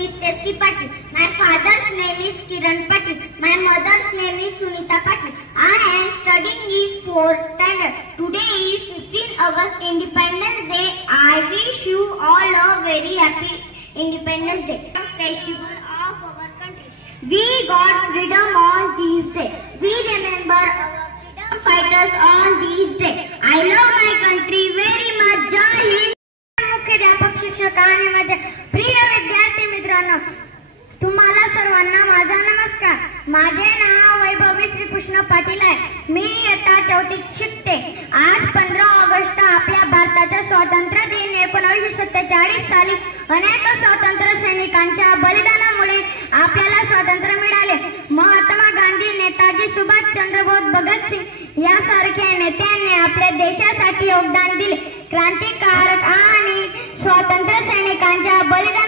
Nityasri Patil. My father's name is Kiran Patil. My mother's name is Sunita Patil. I am studying is 4th standard. Today is 15 August Independence Day. I wish you all a very happy Independence Day. Festival of our country. We got freedom on this day. We remember our freedom fighters on this day. I love my country very much. Jai Hind. मुख्याध्यापक शिक्षक आणि माझे प्रिय विद्यार्थी मित्रांनो, तुम्हाला सर्वांना माझा नमस्कार. माझे नाव वैभवी श्रीकृष्ण पाटील आहे. मी इयत्ता 4थीत शिकते. आज 15 ऑगस्ट आपल्या भारताच्या स्वातंत्र्य दिन 1947 साली अनेक स्वातंत्र्य सैनिकांच्या बलिदानामुळे आपल्याला स्वातंत्र्य मिळाले. महात्मा गांधी, नेताजी सुभाषचंद्र बोस, भगतसिंग यासारख्या नेत्यांनी आपल्या देशासाठी योगदान दिले. क्रांतिकारक आणि स्वातंत्र्य सैनिकांच्या बलिदान